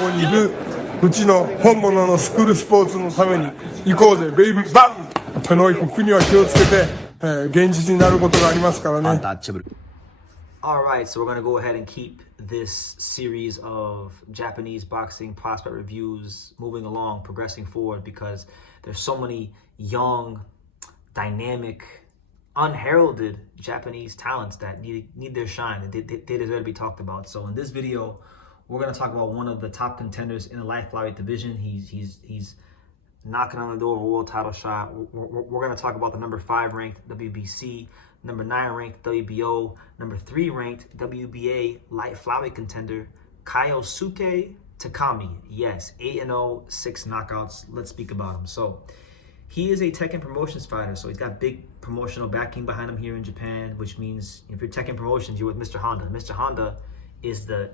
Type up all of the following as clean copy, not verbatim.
ここにいるうちの本物のスクールスポーツのために行こうぜベイビーバン手の国には気をつけて、現実になることがありますからね。Alright, so we're going to go ahead and keep this series of Japanese boxing prospect reviews moving along, progressing forward, because there's so many young, dynamic, unheralded Japanese talents that need their shine. They deserve to be talked about. So in this video, we're going to talk about one of the top contenders in the light flyweight division. He's knocking on the door of a world title shot. We're going to talk about the number 5 ranked WBC, number 9 ranked WBO, number 3 ranked WBA light flyweight contender, Kyosuke Takami. Yes, 8-0, 6 knockouts. Let's speak about him. So he is a Tekken Promotions fighter, so he's got big promotional backing behind him here in Japan, which means if you're Tekken Promotions, you're with Mr. Honda. Mr. Honda is the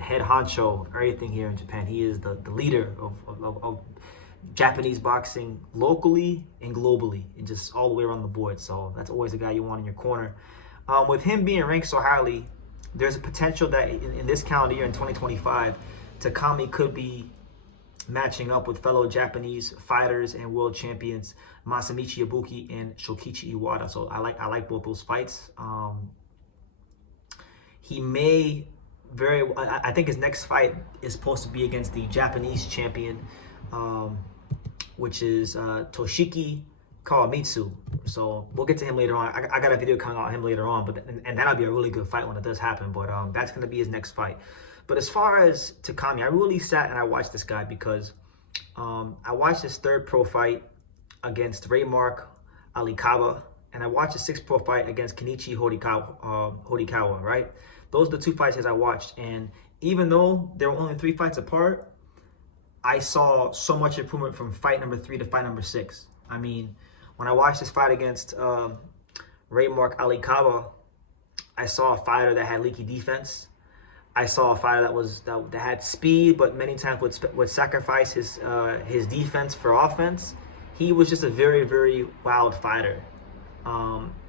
head honcho of everything here in Japan. He is the leader of Japanese boxing locally and globally, and just all the way around the board. So that's always a guy you want in your corner. With him being ranked so highly, there's a potential that in this calendar year, in 2025, Takami could be matching up with fellow Japanese fighters and world champions Masamichi Ibuki and Shokichi Iwata. So I like both those fights. He may I think his next fight is supposed to be against the Japanese champion, which is Toshiki Kawamitsu. So we'll get to him later on. I got a video coming out on him later on, but and that'll be a really good fight when it does happen. But that's gonna be his next fight. But as far as Takami, I really sat and I watched this guy because I watched his 3rd pro fight against Raymark Alikawa, and I watched his 6th pro fight against Kenichi Horikawa, right? Those are the 2 fights that I watched, and even though they were only 3 fights apart, I saw so much improvement from fight number 3 to fight number 6. I mean, when I watched this fight against Raymark Alikawa, I saw a fighter that had leaky defense. I saw a fighter that had speed, but many times would sacrifice his defense for offense. He was just a very, very wild fighter.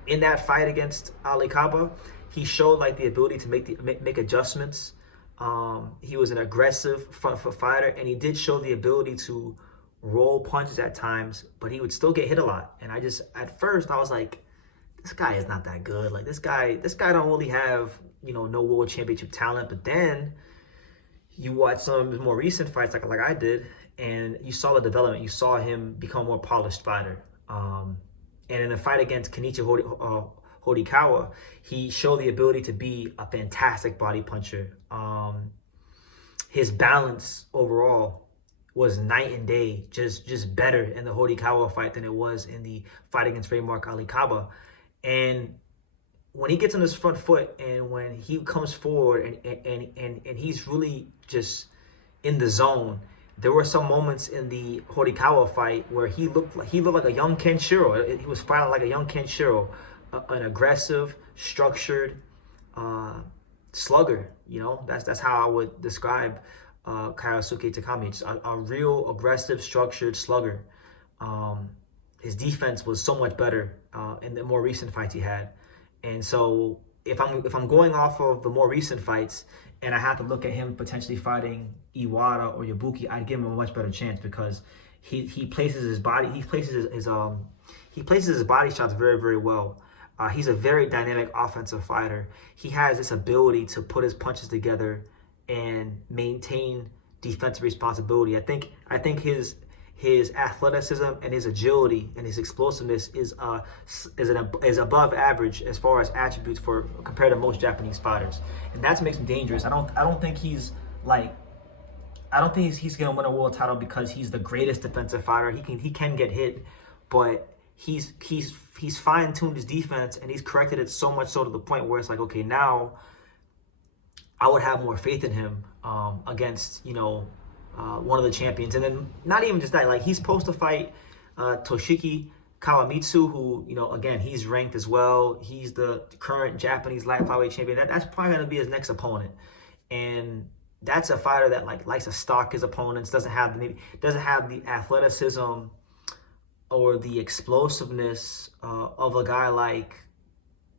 In that fight against Alikawa, he showed like the ability to make adjustments. He was an aggressive front foot fighter, and he did show the ability to roll punches at times, but he would still get hit a lot. And at first I was like, this guy is not that good. Like this guy don't really have, no world championship talent. But then you watch some of his more recent fights, like I did, and you saw the development. You saw him become a more polished fighter. And in the fight against Kenichi Horikawa, he showed the ability to be a fantastic body puncher. His balance overall was night and day, just better in the Horikawa fight than it was in the fight against Raymark Alikawa. And when he gets on his front foot and when he comes forward and he's really just in the zone, there were some moments in the Horikawa fight where he looked like a young Kenshiro. He was fighting like a young Kenshiro, an aggressive, structured slugger. That's how I would describe Kyosuke Takami. It's a real aggressive, structured slugger. His defense was so much better in the more recent fights he had. And so if I'm going off of the more recent fights and I have to look at him potentially fighting Iwata or Ibuki, I'd give him a much better chance because he places his body shots very, very well. He's a very dynamic offensive fighter. He has this ability to put his punches together and maintain defensive responsibility. I think his athleticism and his agility and his explosiveness is above average as far as attributes compared to most Japanese fighters, and that makes him dangerous. I don't think he's gonna win a world title because he's the greatest defensive fighter. He can get hit, but he's fine-tuned his defense and he's corrected it so much so to the point where it's like, okay, now I would have more faith in him against one of the champions. And then not even just that, like he's supposed to fight Toshiki Kawamitsu, who again, he's ranked as well. He's the current Japanese light flyweight champion. That's probably going to be his next opponent, and that's a fighter that likes to stalk his opponents. Doesn't have the athleticism or the explosiveness of a guy like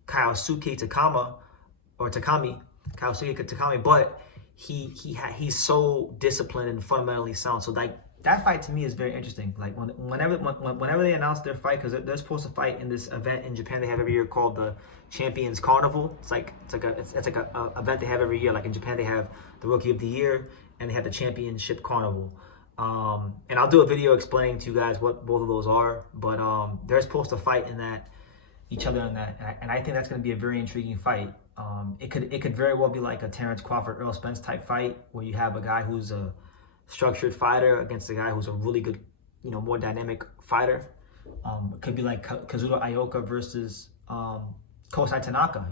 Kyosuke Takami, but he's so disciplined and fundamentally sound. So like that fight to me is very interesting. Like whenever they announce their fight, because they're supposed to fight in this event in Japan they have every year called the Champions Carnival. It's like a event they have every year. Like in Japan they have the Rookie of the Year and they have the Championship Carnival. And I'll do a video explaining to you guys what both of those are. But they're supposed to fight in that, each other in that, and I think that's going to be a very intriguing fight. It could very well be like a Terrence Crawford, Earl Spence type fight where you have a guy who's a structured fighter against a guy who's a really good, more dynamic fighter. It could be like Kazuto Ioka versus Kosai Tanaka.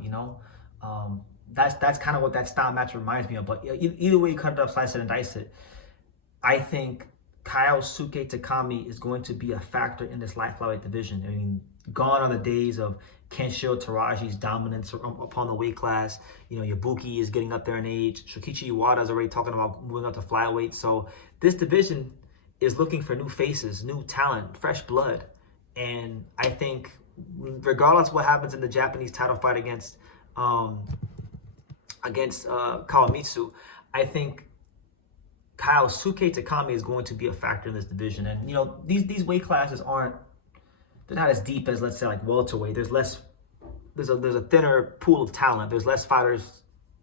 That's kind of what that style match reminds me of. But either way you cut it up, slice it, and dice it, I think Kyosuke Takami is going to be a factor in this light flyweight division. I mean, gone are the days of Kenshiro Teraji's dominance upon the weight class. Yabuki is getting up there in age. Shokichi Iwata is already talking about moving up to flyweight. So this division is looking for new faces, new talent, fresh blood. And I think regardless of what happens in the Japanese title fight against Kawamitsu, I think Kyosuke Takami is going to be a factor in this division. And these weight classes they're not as deep as, let's say, like welterweight. There's a thinner pool of talent. There's less fighters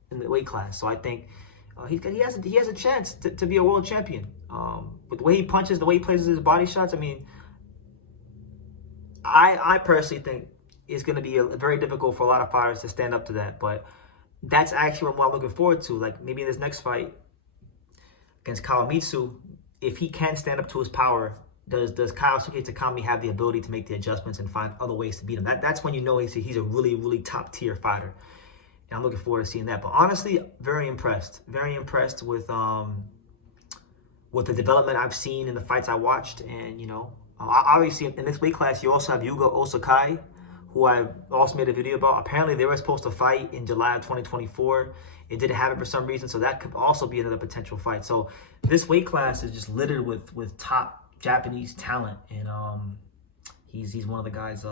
in the weight class. So I think he has a chance to be a world champion. With the way he punches, the way he places his body shots, I mean, I personally think it's going to be very difficult for a lot of fighters to stand up to that. But that's actually what I'm looking forward to. Like maybe in this next fight against Kawamitsu, if he can stand up to his power, does Kyosuke Takami have the ability to make the adjustments and find other ways to beat him? That's when he's a really, really top tier fighter. And I'm looking forward to seeing that. But honestly, very impressed with the development I've seen in the fights I watched. And obviously in this weight class you also have Yuga Osakai, who I also made a video about. Apparently they were supposed to fight in July of 2024. It didn't happen for some reason, so that could also be another potential fight. So this weight class is just littered with top Japanese talent, and he's one of the guys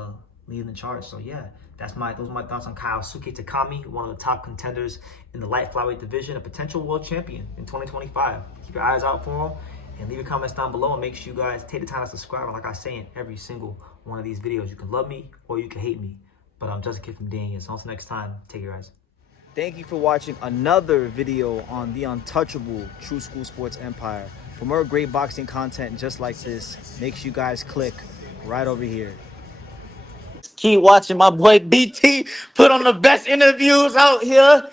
leading the charge. So yeah, those are my thoughts on Kyosuke Takami, one of the top contenders in the light flyweight division, a potential world champion in 2025. Keep your eyes out for him, and leave your comments down below, and make sure you guys take the time to subscribe. Like I say in every single one of these videos, you can love me or you can hate me, but I'm just a kid from Daniel. So until next time, take care, guys. Thank you for watching another video on the untouchable True School Sports Empire. For more great boxing content just like this, make sure you guys click right over here. Keep watching my boy BT put on the best interviews out here.